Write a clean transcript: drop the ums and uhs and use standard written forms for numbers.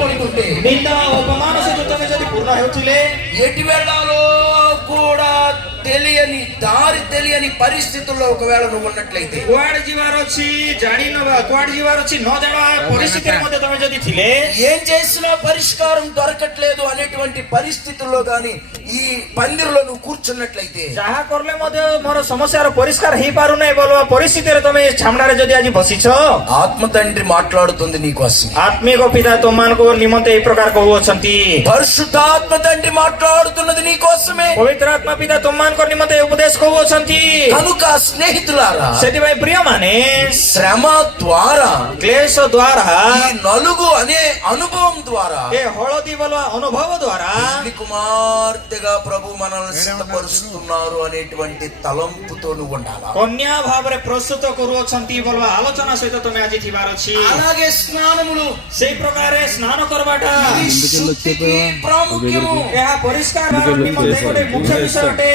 పడుతుంటే ନିନ୍ଦା ଅପମାନ ସହିତ ତମେ ଯଦି ପୂର୍ଣ୍ଣ ହେଉଥିଲେ ఎటు వెళ్ళాలో కూడా తెలియని దారి తెలియని పరిస్థితుల్లో ఒకవేళ నువ్వు ఉన్నట్లయితే କୁଆଡେ ଯିବାର ଅଛି ଜାଣିନବା କୁଆଡେ ଯିବାର ଅଛି ନ ଜାଣିବା ପରିସ୍ଥିତିରେ ମଧ୍ୟ ତମେ ଯଦି ଥିଲେ ఏం చేసినా పరిష్కారం దొరకట్లేదు అనేటువంటి పరిస్థితుల్లో గాని ఈ పందిరిలో నువ్వు కూర్చున్నట్లయితే ଯାହା କରିଲେ ମଧ୍ୟ ମୋର ସମସ୍ୟାର ପରିଷ୍କାର ହେଇପାରୁନାହିଁ ବୋଲବା ପରିସ୍ଥିତିରେ ତମେ ଛାମଣାରେ ଯଦି ଆଜି ବସିଛ ఆత్మ తండ్రి మాట్లాడుతుంది నీకోసం ଆତ୍ମିକ ପିତା ତୁମମାନଙ୍କ ନିମନ୍ତେ ଏଇ ପ୍ରକାର କହୁଅଛନ୍ତି పరిశుద్ధాత్మ తండ్రి మాట్లాడుతున్నది నీకోసమే ପବିତ୍ର ଆତ୍ମା ପିତା ତୁମମାନଙ୍କ ନିମନ୍ତେ ଉପଦେଶ କହୁଅଛନ୍ତି కనుక స్నేహితులారా ସେଥିପାଇଁ ପ୍ରିୟମାନେ శ్రమ ద్వారా କ୍ଲେଶ ଦ୍ୱାରା ఈ నలుగు అనే అనుభవం ద్వారా ଏ ହଳଦୀ ବୋଲବା ଅନୁଭବ ଦ୍ୱାରା పెళ్లి కుమార్తెగా ప్రభు మనల్ని సిద్ధపరుస్తున్నారు అనేటువంటి తలంపుతో నువ్వు ఉండాలా କନ୍ୟା ଭାବରେ ପ୍ରସ୍ତୁତ କରୁଅଛନ୍ତି ବୋଲବା ଆଲୋଚନା ସହିତ ତମେ ଆଜି ଥିବାର ଅଛି అలాగే స్నానములు ସେଇ ପ୍ରକାରରେ ସ୍ନାନ କରବାଟା ఇది శుద్ధికి ప్రాముఖ్యము ଏହା ପରିଷ୍କାର ନିମନ୍ତେ ଗୋଟେ ମୁଖ୍ୟ ବିଷୟ ଅଟେ।